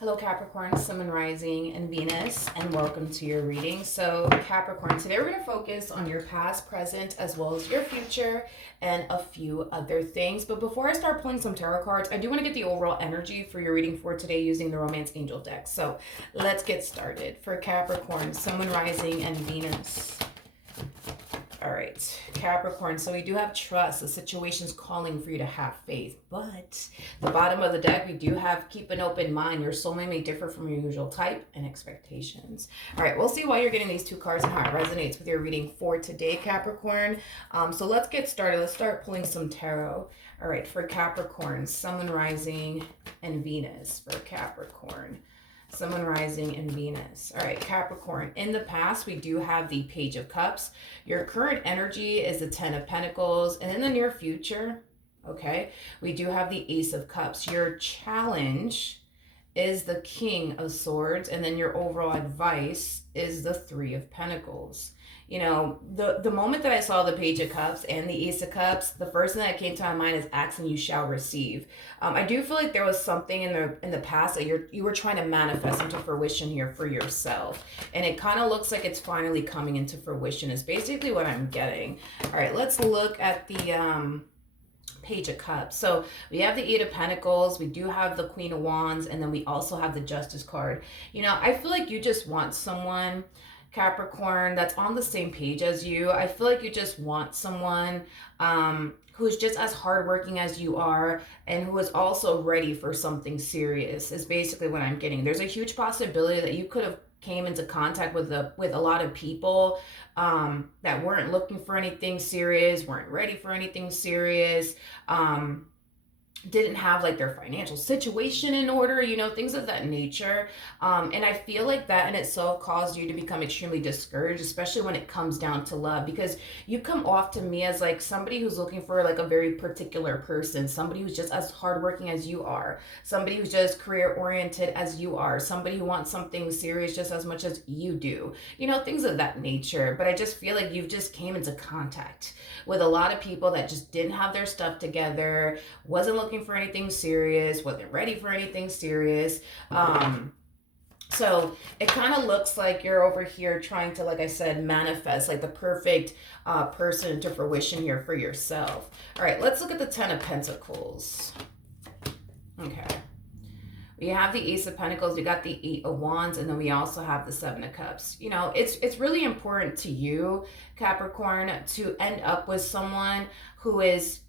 Hello Capricorn, Sun, Moon, Rising, and Venus, and welcome to your reading. So Capricorn, today we're going to focus on your past, present, as well as your future, and a few other things. But before I start pulling some tarot cards, I do want to get the overall energy for your reading for today using the Romance Angel deck. So let's get started. For Capricorn, Sun, Moon, Rising, and Venus. All right, Capricorn, so we do have trust. The situation's calling for you to have faith. But the bottom of the deck, we do have keep an open mind. Your soulmate may differ from your usual type and expectations. All right, we'll see why you're getting these two cards and how it resonates with your reading for today, Capricorn. So let's get started. Let's start pulling some tarot. All right, for Capricorn, Sun, Moon, Rising, and Venus for Capricorn. Sun, Moon, Rising, and Venus. All right, Capricorn. In the past, we do have the Page of Cups. Your current energy is the Ten of Pentacles. And in the near future, okay, we do have the Ace of Cups. Your challenge is the King of Swords. And then your overall advice is the Three of Pentacles. You know, the moment that I saw the Page of Cups and the Ace of Cups, the first thing that came to my mind is ask and you shall receive. I do feel like there was something in the past that you were trying to manifest into fruition here for yourself. And it kind of looks like it's finally coming into fruition is basically what I'm getting. All right, let's look at the Page of Cups. So we have the Eight of Pentacles, we do have the Queen of Wands, and then we also have the Justice card. You know, I feel like you just want someone, Capricorn, that's on the same page as you. I feel like you just want someone who's just as hardworking as you are and who is also ready for something serious is basically what I'm getting. There's a huge possibility that you could have came into contact with a lot of people that weren't looking for anything serious, weren't ready for anything serious, didn't have like their financial situation in order, you know, things of that nature. And I feel like that in itself caused you to become extremely discouraged, especially when it comes down to love, because you come off to me as like somebody who's looking for like a very particular person, somebody who's just as hardworking as you are, somebody who's just career oriented as you are, somebody who wants something serious just as much as you do, you know, things of that nature. But I just feel like you've just came into contact with a lot of people that just didn't have their stuff together, wasn't looking for anything serious, wasn't ready for anything serious. So it kind of looks like you're over here trying to, like I said, manifest like the perfect person into fruition here for yourself. All right, let's look at the Ten of Pentacles. Okay. We have the Ace of Pentacles, we got the Eight of Wands, and then we also have the Seven of Cups. You know, it's really important to you, Capricorn, to end up with someone who is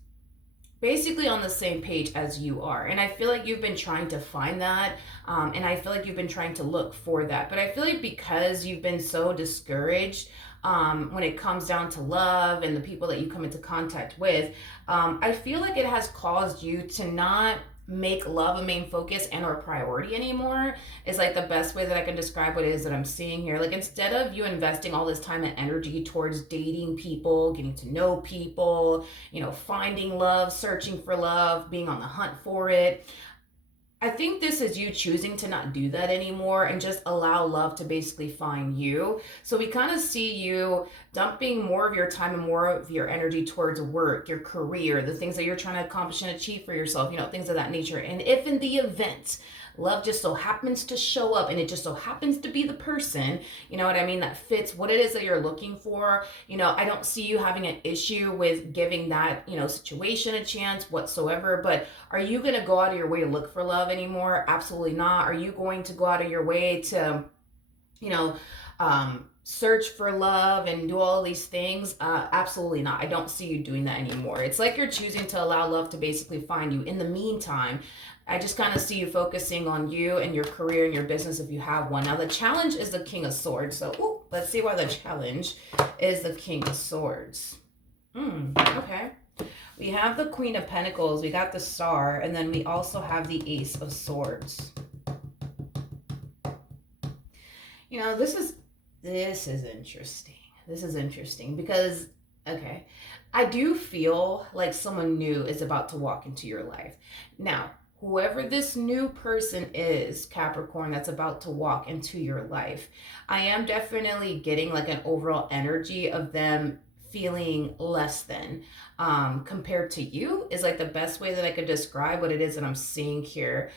basically on the same page as you are. And I feel like you've been trying to find that, and I feel like you've been trying to look for that. But I feel like because you've been so discouraged when it comes down to love and the people that you come into contact with, I feel like it has caused you to not make love a main focus and or priority anymore is like the best way that I can describe what it is that I'm seeing here. Like instead of you investing all this time and energy towards dating people, getting to know people, you know, finding love, searching for love, being on the hunt for it, I think this is you choosing to not do that anymore and just allow love to basically find you. So we kind of see you dumping more of your time and more of your energy towards work, your career, the things that you're trying to accomplish and achieve for yourself, you know, things of that nature. And if in the event love just so happens to show up and it just so happens to be the person, you know what I mean, that fits what it is that you're looking for, you know, I don't see you having an issue with giving that, you know, situation a chance whatsoever. But are you going to go out of your way to look for love anymore? Absolutely not. Are you going to go out of your way to, you know, search for love and do all these things? Absolutely not. I don't see you doing that anymore. It's like you're choosing to allow love to basically find you. In the meantime, I just kind of see you focusing on you and your career and your business if you have one. Now, the challenge is the King of Swords. So, let's see why the challenge is the King of Swords. Okay. We have the Queen of Pentacles, we got the Star, and then we also have the Ace of Swords. You know, this is interesting. This is interesting because, okay, I do feel like someone new is about to walk into your life. Now, whoever this new person is, Capricorn, that's about to walk into your life, I am definitely getting like an overall energy of them feeling less than compared to you is like the best way that I could describe what it is that I'm seeing here.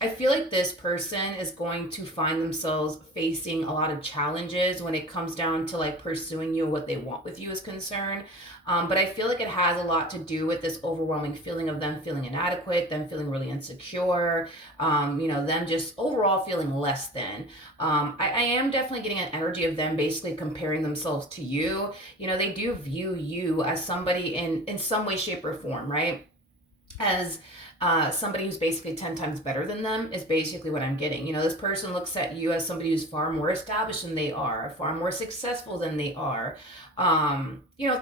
I feel like this person is going to find themselves facing a lot of challenges when it comes down to like pursuing you, what they want with you is concerned. But I feel like it has a lot to do with this overwhelming feeling of them feeling inadequate, them feeling really insecure, them just overall feeling less than. I am definitely getting an energy of them basically comparing themselves to you. They do view you as somebody in some way, shape, or form, right? As somebody who's basically 10 times better than them is basically what I'm getting. This person looks at you as somebody who's far more established than they are, far more successful than they are,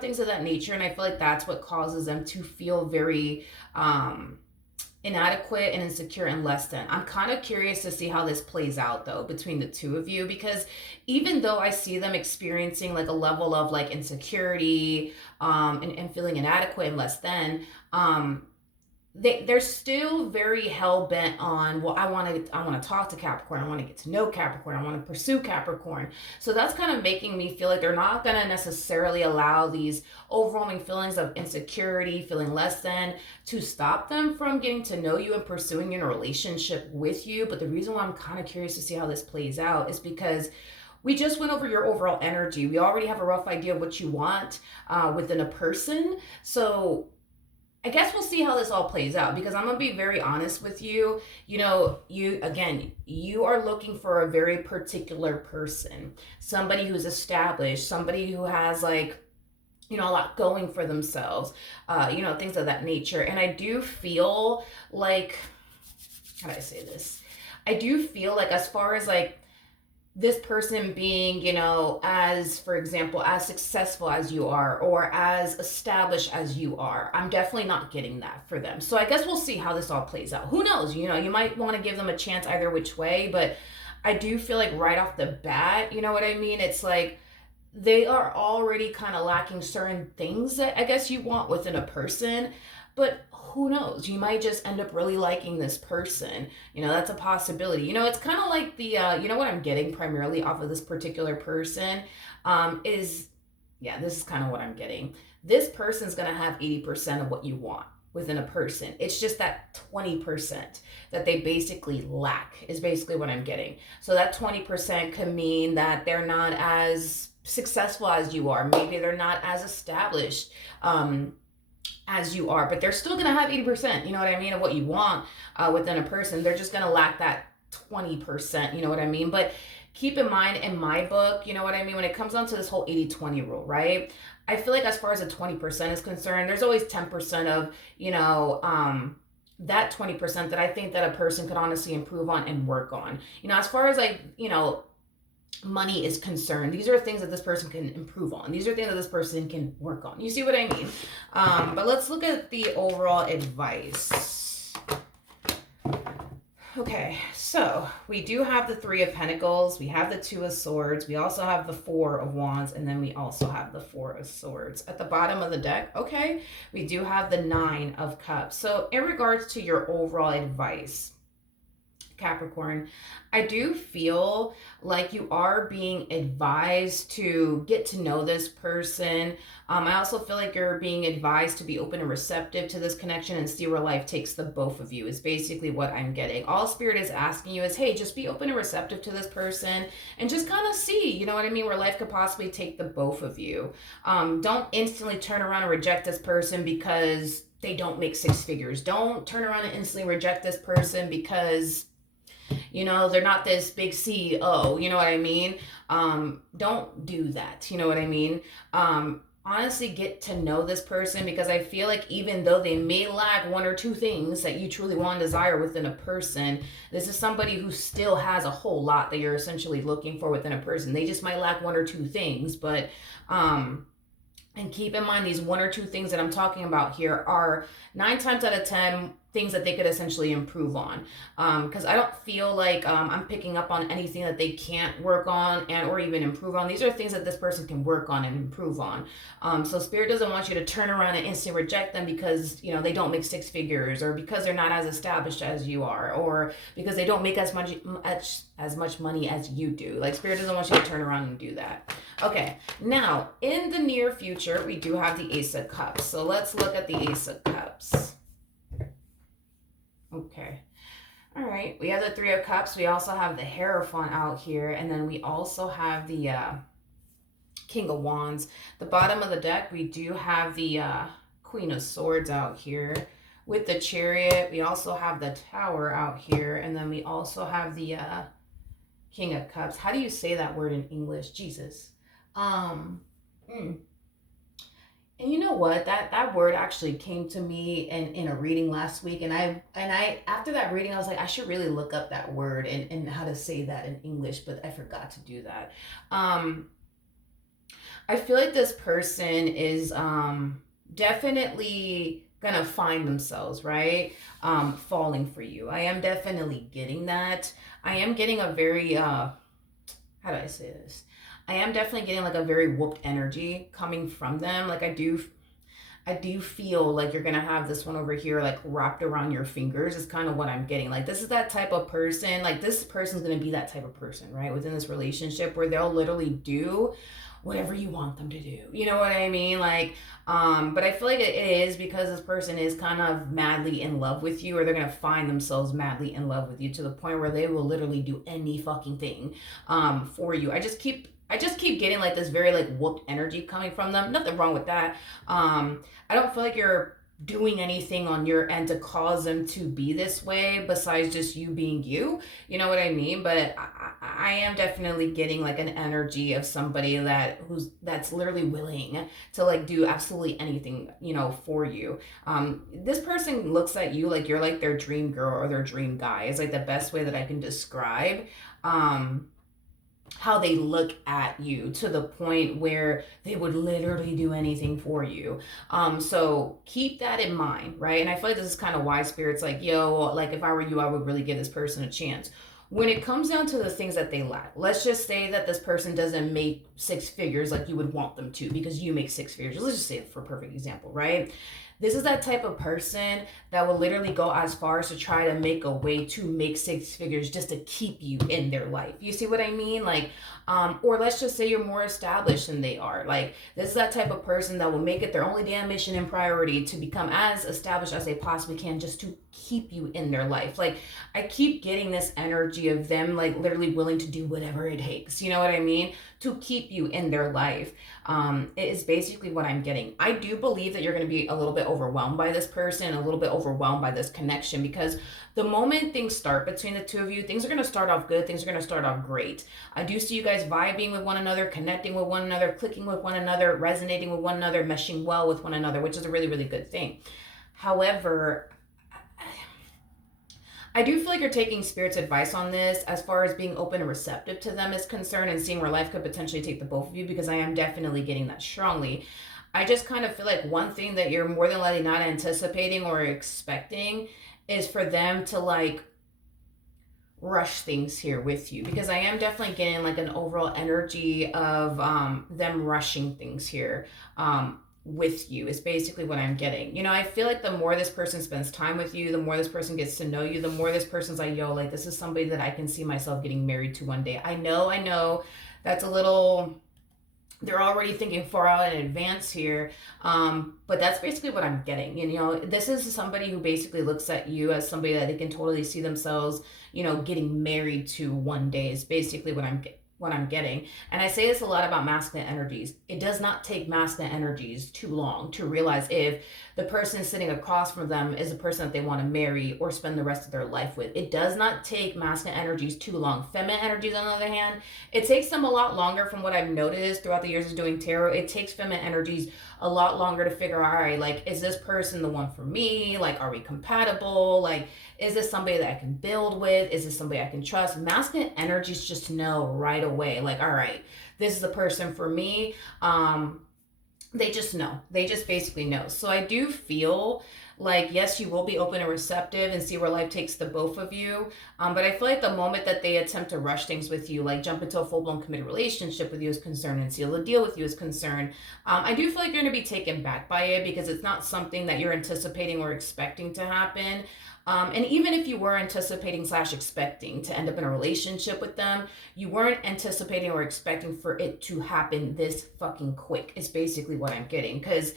things of that nature. And I feel like that's what causes them to feel very inadequate and insecure and less than. I'm kind of curious to see how this plays out though between the two of you, because even though I see them experiencing like a level of like insecurity and feeling inadequate and less than, they're still very hell-bent on, well, I want to talk to Capricorn, I want to get to know Capricorn, I want to pursue Capricorn. So that's kind of making me feel like they're not going to necessarily allow these overwhelming feelings of insecurity, feeling less than, to stop them from getting to know you and pursuing in a relationship with you. But the reason why I'm kind of curious to see how this plays out is because we just went over your overall energy. We already have a rough idea of what you want within a person. So I guess we'll see how this all plays out, because I'm going to be very honest with you. You are looking for a very particular person, somebody who's established, somebody who has like, a lot going for themselves, things of that nature. And I do feel like, how do I say this? I do feel like as far as like, this person being, as, for example, as successful as you are or as established as you are, I'm definitely not getting that for them. So I guess we'll see how this all plays out. Who knows? You might want to give them a chance either which way, but I do feel like right off the bat, you know what I mean? It's like they are already kind of lacking certain things that I guess you want within a person, but who knows? You might just end up really liking this person. That's a possibility. It's kind of like the, what I'm getting primarily off of this particular person this is kind of what I'm getting. This person's going to have 80% of what you want within a person. It's just that 20% that they basically lack is basically what I'm getting. So that 20% could mean that they're not as successful as you are. Maybe they're not as established as you are, but they're still going to have 80%, of what you want within a person. They're just going to lack that 20%, but keep in mind, in my book, when it comes down to this whole 80-20 rule, right? I feel like as far as the 20% is concerned, there's always 10% of, that 20% that I think that a person could honestly improve on and work on. As far as like, money is concerned, these are things that this person can improve on. These are things that this person can work on. You see what I mean? But let's look at the overall advice. Okay, so we do have the 3 of Pentacles, we have the 2 of Swords, we also have the 4 of Wands, and then we also have the 4 of Swords. At the bottom of the deck, okay, we do have the 9 of Cups. So in regards to your overall advice, Capricorn, I do feel like you are being advised to get to know this person. I also feel like you're being advised to be open and receptive to this connection and see where life takes the both of you is basically what I'm getting. All Spirit is asking you is, hey, just be open and receptive to this person and just kind of see, where life could possibly take the both of you. Don't instantly turn around and reject this person because they don't make 6 figures. Don't turn around and instantly reject this person because they're not this big CEO, you know what I mean? Don't do that, you know what I mean? Honestly, get to know this person, because I feel like even though they may lack 1 or 2 things that you truly want and desire within a person, this is somebody who still has a whole lot that you're essentially looking for within a person. They just might lack 1 or 2 things, but and keep in mind, these 1 or 2 things that I'm talking about here are 9 times out of 10 things that they could essentially improve on. Because I don't feel like I'm picking up on anything that they can't work on or even improve on. These are things that this person can work on and improve on. So Spirit doesn't want you to turn around and instantly reject them because, they don't make 6 figures, or because they're not as established as you are, or because they don't make as much money as you do. Like, Spirit doesn't want you to turn around and do that. Okay, now, in the near future, we do have the Ace of Cups. So let's look at the Ace of Cups. Okay. All right, we have the Three of Cups. We also have the Hierophant out here, and then we also have the King of Wands. The bottom of the deck, we do have the Queen of Swords out here. With the Chariot, we also have the Tower out here, and then we also have the King of Cups. How do you say that word in English? Jesus. Mm. And you know what? That word actually came to me in a reading last week, and I after that reading I was like, I should really look up that word and how to say that in English, but I forgot to do that. I feel like this person is definitely gonna find themselves, right? Falling for you. I am definitely getting that. I am getting a very how do I say this? I am definitely getting like a very whooped energy coming from them. Like I do feel like you're gonna have this one over here like wrapped around your fingers is kind of what I'm getting. Like this is that type of person, like this person's gonna be that type of person, right? Within this relationship where they'll literally do whatever you want them to do. You know what I mean? Like, but I feel like it is because this person is kind of madly in love with you, or they're gonna find themselves madly in love with you to the point where they will literally do any fucking thing for you. I just keep getting like this very like whooped energy coming from them. Nothing wrong with that. I don't feel like you're doing anything on your end to cause them to be this way besides just you being you. You know what I mean? But I am definitely getting like an energy of somebody that's literally willing to like do absolutely anything, you know, for you. This person looks at you like you're like their dream girl or their dream guy. It's like the best way that I can describe how they look at you, to the point where they would literally do anything for you. So keep that in mind, right? And I feel like this is kind of why Spirit's like, yo, like if I were you, I would really give this person a chance. When it comes down to the things that they lack, let's just say that this person doesn't make six figures like you would want them to because you make six figures. Let's just say it for a perfect example, right? This is that type of person that will literally go as far as to try to make a way to make six figures just to keep you in their life. You see what I mean? Like, or let's just say you're more established than they are. Like, this is that type of person that will make it their only damn mission and priority to become as established as they possibly can just to keep you in their life. Like, I keep getting this energy of them, like, literally willing to do whatever it takes. You know what I mean? To keep you in their life. It is basically what I'm getting. I do believe that you're going to be a little bit overwhelmed by this person, a little bit overwhelmed by this connection, because the moment things start between the two of you, things are going to start off good. Things are going to start off great. I do see you guys vibing with one another, connecting with one another, clicking with one another, resonating with one another, meshing well with one another, which is a really, really good thing. However, I do feel like you're taking Spirit's advice on this as far as being open and receptive to them is concerned, and seeing where life could potentially take the both of you, because I am definitely getting that strongly. I just kind of feel like one thing that you're more than likely not anticipating or expecting is for them to like rush things here with you, because I am definitely getting like an overall energy of them rushing things here with you is basically what I'm getting. You know, I feel like the more this person spends time with you, the more this person gets to know you, the more this person's like, yo, like this is somebody that I can see myself getting married to one day. I know that's a little, they're already thinking far out in advance here, but that's basically what I'm getting. You know, this is somebody who basically looks at you as somebody that they can totally see themselves, you know, getting married to one day is basically what I'm getting. And I say this a lot about masculine energies. It does not take masculine energies too long to realize if the person sitting across from them is a person that they want to marry or spend the rest of their life with. It does not take masculine energies too long. Feminine energies, on the other hand, it takes them a lot longer. From what I've noticed throughout the years of doing tarot, it takes feminine energies a lot longer to figure out, all right, like, is this person the one for me? Like, are we compatible? Like, is this somebody that I can build with? Is this somebody I can trust? Masculine energies just know right away, like, all right, this is the person for me. They just know. They just basically know. So I do feel like, yes, you will be open and receptive and see where life takes the both of you. But I feel like the moment that they attempt to rush things with you, like jump into a full-blown committed relationship with you is concerned and seal a deal with you is concerned, I do feel like you're going to be taken back by it, because it's not something that you're anticipating or expecting to happen. And even if you were anticipating / expecting to end up in a relationship with them, you weren't anticipating or expecting for it to happen this fucking quick is basically what I'm getting. Because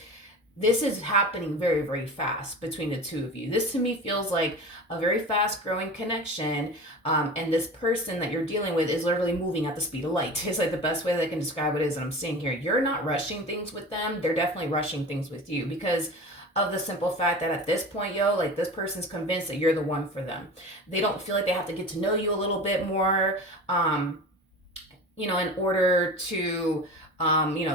this is happening very, very fast between the two of you. This to me feels like a very fast growing connection. And this person that you're dealing with is literally moving at the speed of light. It's like the best way that I can describe it is that I'm seeing here. You're not rushing things with them. They're definitely rushing things with you because of the simple fact that at this point, like this person's convinced that you're the one for them. They don't feel like they have to get to know you a little bit more, in order to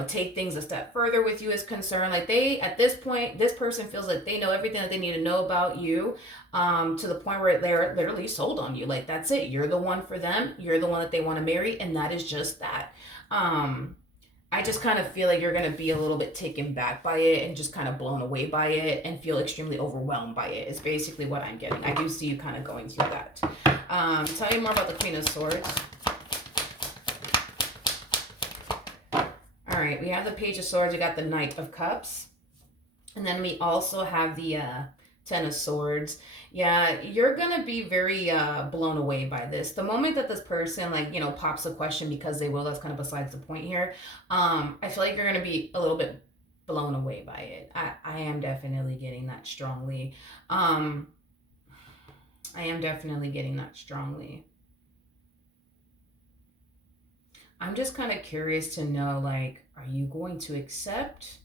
take things a step further with you is concerned. Like at this point, this person feels like they know everything that they need to know about you, to the point where they're literally sold on you. Like, that's it. You're the one for them. You're the one that they want to marry. And that is just that. I just kind of feel like you're going to be a little bit taken back by it and just kind of blown away by it and feel extremely overwhelmed by it is basically what I'm getting. I do see you kind of going through that. Tell me more about the Queen of Swords. All right, we have the Page of Swords. We got the Knight of Cups. And then we also have the Ten of Swords. Yeah, you're going to be very blown away by this. The moment that this person, pops a question because they will, that's kind of besides the point here. I feel like you're going to be a little bit blown away by it. I am definitely getting that strongly. I'm just kind of curious to know, are you going to accept?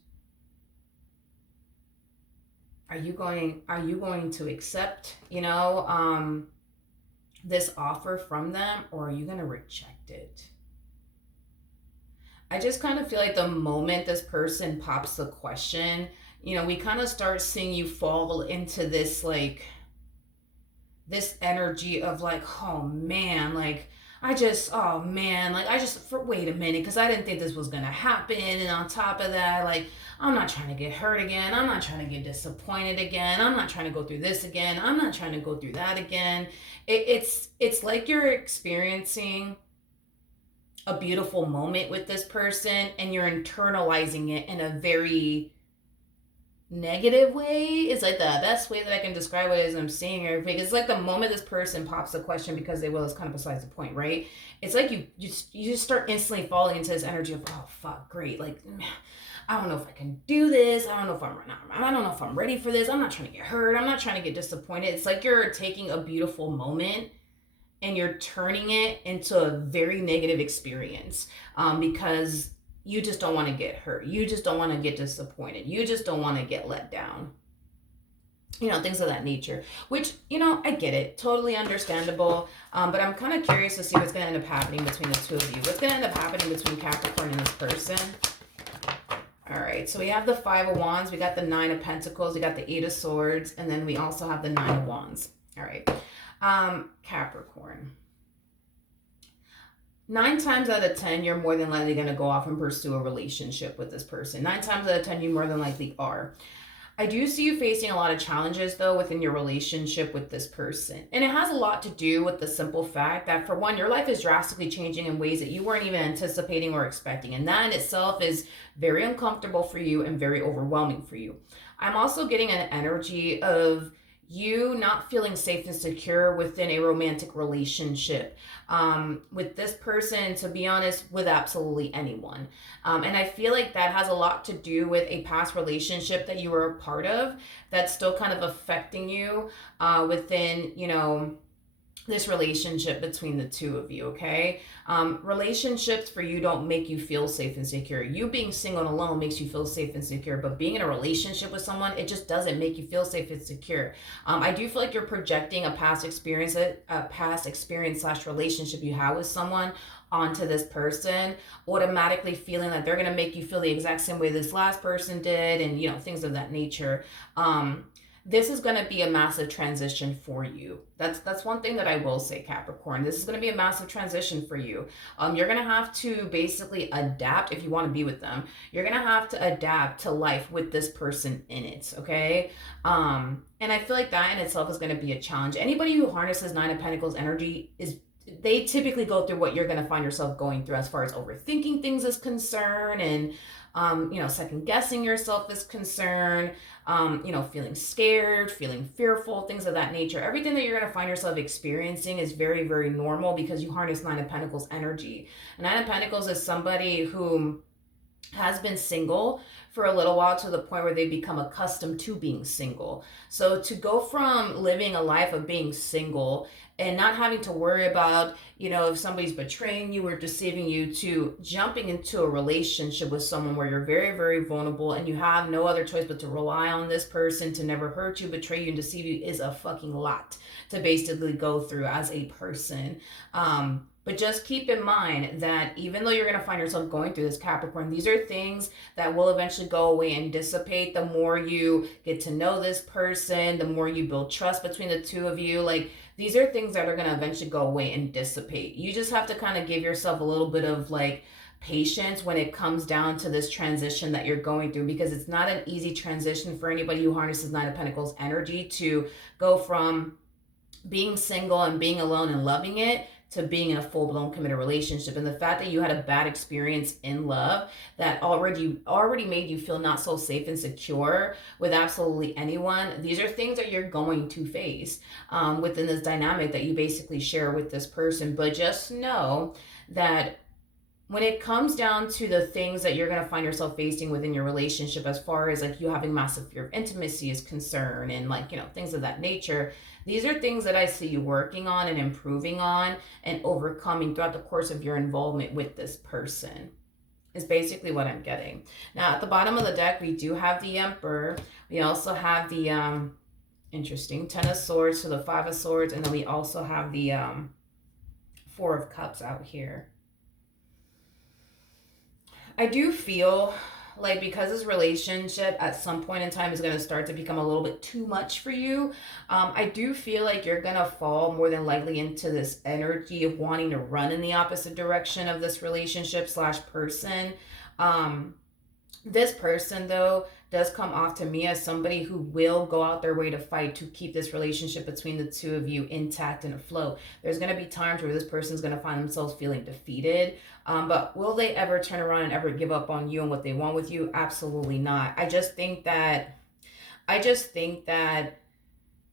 Are you going to accept, this offer from them, or are you going to reject it? I just kind of feel like the moment this person pops the question, we kind of start seeing you fall into this, this energy of oh man, wait a minute, because I didn't think this was going to happen. And on top of that, I'm not trying to get hurt again. I'm not trying to get disappointed again. I'm not trying to go through this again. I'm not trying to go through that again. It's like you're experiencing a beautiful moment with this person and you're internalizing it in a very negative way. Is the best way that I can describe it as I'm seeing her, because it's the moment this person pops the question because they will, is kind of besides the point, right? It's you just start instantly falling into this energy of, oh fuck, great, I don't know if I can do this. I don't know if I'm ready for this. I'm not trying to get hurt. I'm not trying to get disappointed. It's you're taking a beautiful moment and you're turning it into a very negative experience, because you just don't want to get hurt. You just don't want to get disappointed. You just don't want to get let down. Things of that nature, which, I get it. Totally understandable. But I'm kind of curious to see what's going to end up happening between the two of you. What's going to end up happening between Capricorn and this person? All right. So we have the Five of Wands. We got the Nine of Pentacles. We got the Eight of Swords. And then we also have the Nine of Wands. All right. Capricorn. 9 times out of 10, you're more than likely going to go off and pursue a relationship with this person. 9 times out of 10, you more than likely are. I do see you facing a lot of challenges, though, within your relationship with this person. And it has a lot to do with the simple fact that, for one, your life is drastically changing in ways that you weren't even anticipating or expecting. And that in itself is very uncomfortable for you and very overwhelming for you. I'm also getting an energy of you not feeling safe and secure within a romantic relationship with this person, to be honest, with absolutely anyone. And I feel like that has a lot to do with a past relationship that you were a part of that's still kind of affecting you within, this relationship between the two of you, okay? Relationships for you don't make you feel safe and secure. You being single and alone makes you feel safe and secure, but being in a relationship with someone, it just doesn't make you feel safe and secure. I do feel like you're projecting a past experience / relationship you have with someone onto this person, automatically feeling that they're going to make you feel the exact same way this last person did, and things of that nature. This is going to be a massive transition for you. That's one thing that I will say, Capricorn. This is going to be a massive transition for you. You're going to have to basically adapt if you want to be with them. You're going to have to adapt to life with this person in it, okay? And I feel like that in itself is going to be a challenge. Anybody who harnesses Nine of Pentacles energy they typically go through what you're going to find yourself going through as far as overthinking things is concerned, and second guessing yourself is concerned, feeling scared, feeling fearful, things of that nature. Everything that you're going to find yourself experiencing is very, very normal because you harness Nine of Pentacles energy. And Nine of Pentacles is somebody who has been single for a little while, to the point where they become accustomed to being single. So to go from living a life of being single and not having to worry about, if somebody's betraying you or deceiving you, to jumping into a relationship with someone where you're very, very vulnerable and you have no other choice but to rely on this person to never hurt you, betray you, and deceive you, is a fucking lot to basically go through as a person. But just keep in mind that even though you're going to find yourself going through this, Capricorn, these are things that will eventually go away and dissipate the more you get to know this person, the more you build trust between the two of you. Like, these are things that are going to eventually go away and dissipate. You just have to kind of give yourself a little bit of like patience when it comes down to this transition that you're going through, because it's not an easy transition for anybody who harnesses Nine of Pentacles energy to go from being single and being alone and loving it to being in a full-blown committed relationship. And the fact that you had a bad experience in love that already made you feel not so safe and secure with absolutely anyone, these are things that you're going to face within this dynamic that you basically share with this person. But just know that when it comes down to the things that you're going to find yourself facing within your relationship, as far as like you having massive fear of intimacy is concerned, and like, things of that nature, these are things that I see you working on and improving on and overcoming throughout the course of your involvement with this person, is basically what I'm getting. Now, at the bottom of the deck, we do have the Emperor. We also have the interesting Ten of Swords, so the Five of Swords, and then we also have the Four of Cups out here. I do feel like, because this relationship at some point in time is going to start to become a little bit too much for you, I do feel like you're going to fall more than likely into this energy of wanting to run in the opposite direction of this relationship slash person. This person, though, does come off to me as somebody who will go out their way to fight to keep this relationship between the two of you intact and afloat. There's going to be times where this person's going to find themselves feeling defeated. But will they ever turn around and ever give up on you and what they want with you? Absolutely not. I just think that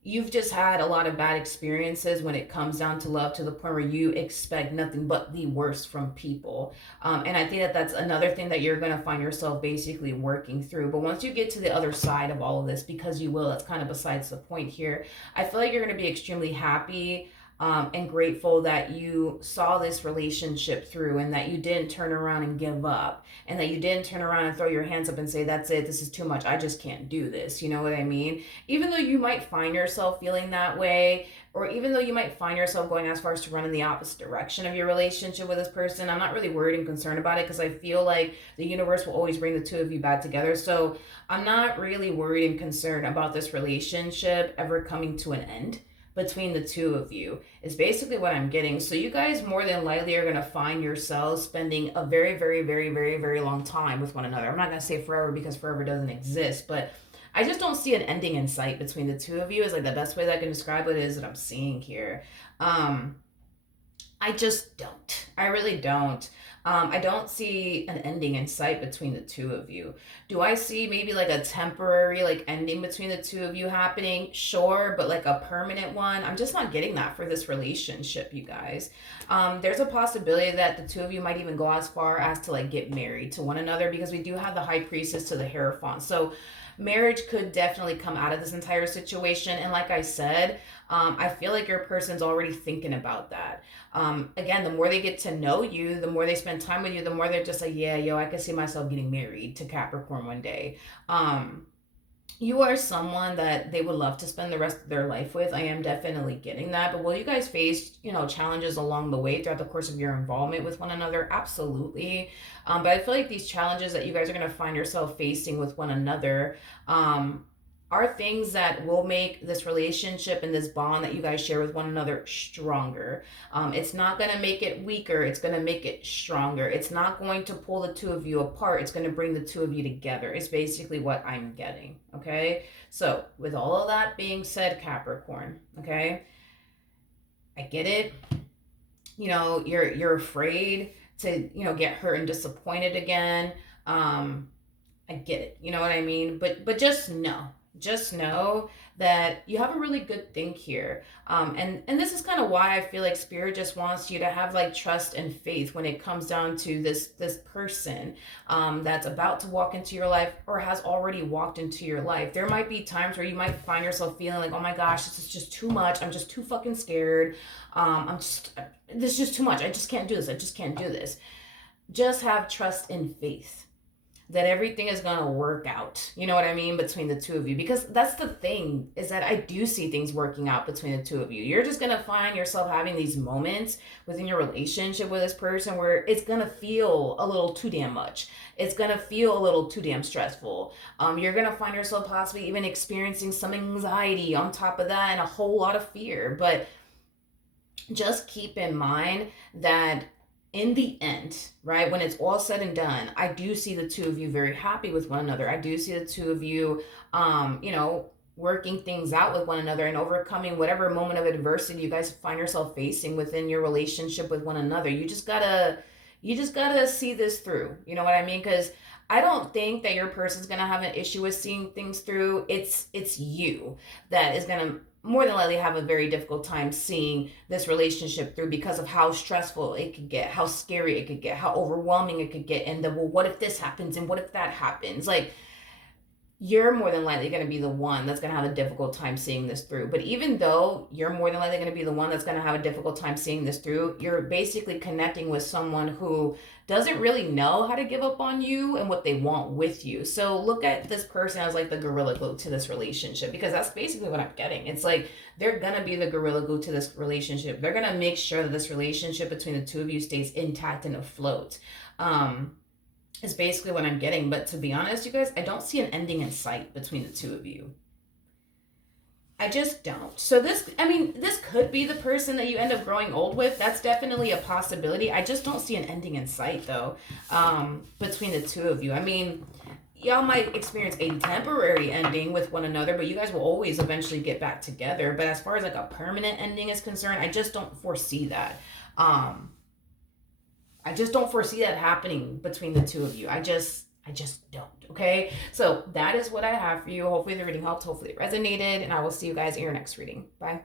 you've just had a lot of bad experiences when it comes down to love, to the point where you expect nothing but the worst from people. And I think that that's another thing that you're going to find yourself basically working through. But once you get to the other side of all of this, because you will, that's kind of besides the point here, I feel like you're going to be extremely happy and grateful that you saw this relationship through, and that you didn't turn around and give up, and that you didn't turn around and throw your hands up and say, that's it, this is too much, I just can't do this. You know what I mean? Even though you might find yourself feeling that way, or even though you might find yourself going as far as to run in the opposite direction of your relationship with this person, I'm not really worried and concerned about it, because I feel like the universe will always bring the two of you back together. So I'm not really worried and concerned about this relationship ever coming to an end between the two of you, is basically what I'm getting. So you guys more than likely are going to find yourselves spending a very, very, very, very, very long time with one another. I'm not going to say forever, because forever doesn't exist, but I just don't see an ending in sight between the two of you, is like the best way that I can describe it is that I'm seeing here. I just don't. I really don't. I don't see an ending in sight between the two of you. Do I see maybe like a temporary like ending between the two of you happening? Sure, but like a permanent one? I'm just not getting that for this relationship, you guys. There's a possibility that the two of you might even go as far as to like get married to one another, because we do have the High Priestess to the Hierophant. So marriage could definitely come out of this entire situation. And like I said, I feel like your person's already thinking about that. Again, the more they get to know you, the more they spend time with you, the more they're just like, yeah, yo, I could see myself getting married to Capricorn one day. You are someone that they would love to spend the rest of their life with. I am definitely getting that. But will you guys face, challenges along the way throughout the course of your involvement with one another? Absolutely. But I feel like these challenges that you guys are going to find yourself facing with one another are things that will make this relationship and this bond that you guys share with one another stronger. It's not going to make it weaker. It's going to make it stronger. It's not going to pull the two of you apart. It's going to bring the two of you together. It's basically what I'm getting. Okay. So with all of that being said, Capricorn, okay, I get it. You're afraid to, get hurt and disappointed again. I get it. You know what I mean? But just know just know that you have a really good thing here. And this is kind of why I feel like spirit just wants you to have like trust and faith when it comes down to this person that's about to walk into your life or has already walked into your life. There might be times where you might find yourself feeling like, oh my gosh, this is just too much. I'm just too fucking scared. This is just too much. I just can't do this. I just can't do this. Just have trust and faith that everything is going to work out. You know what I mean? Between the two of you. Because that's the thing, is that I do see things working out between the two of you. You're just going to find yourself having these moments within your relationship with this person where it's going to feel a little too damn much. It's going to feel a little too damn stressful. You're going to find yourself possibly even experiencing some anxiety on top of that and a whole lot of fear. But just keep in mind that in the end, right, when it's all said and done, I do see the two of you very happy with one another. I do see the two of you, working things out with one another and overcoming whatever moment of adversity you guys find yourself facing within your relationship with one another. You just gotta see this through. You know what I mean? Because I don't think that your person's gonna have an issue with seeing things through. It's you that is gonna more than likely have a very difficult time seeing this relationship through because of how stressful it could get, how scary it could get, how overwhelming it could get, and the well, what if this happens and what if that happens? Like, you're more than likely going to be the one that's going to have a difficult time seeing this through. But even though you're more than likely going to be the one that's going to have a difficult time seeing this through, you're basically connecting with someone who doesn't really know how to give up on you and what they want with you. So look at this person as like the gorilla glue to this relationship, because that's basically what I'm getting. It's like they're going to be the gorilla glue to this relationship. They're going to make sure that this relationship between the two of you stays intact and afloat. Is basically what I'm getting. But to be honest, you guys, I don't see an ending in sight between the two of you. I just don't. So this could be the person that you end up growing old with. That's definitely a possibility. I just don't see an ending in sight though, between the two of you. I mean, y'all might experience a temporary ending with one another, but you guys will always eventually get back together. But as far as like a permanent ending is concerned, I just don't foresee that. I just don't foresee that happening between the two of you. I just don't. Okay. So that is what I have for you. Hopefully the reading helped. Hopefully it resonated. And I will see you guys in your next reading. Bye.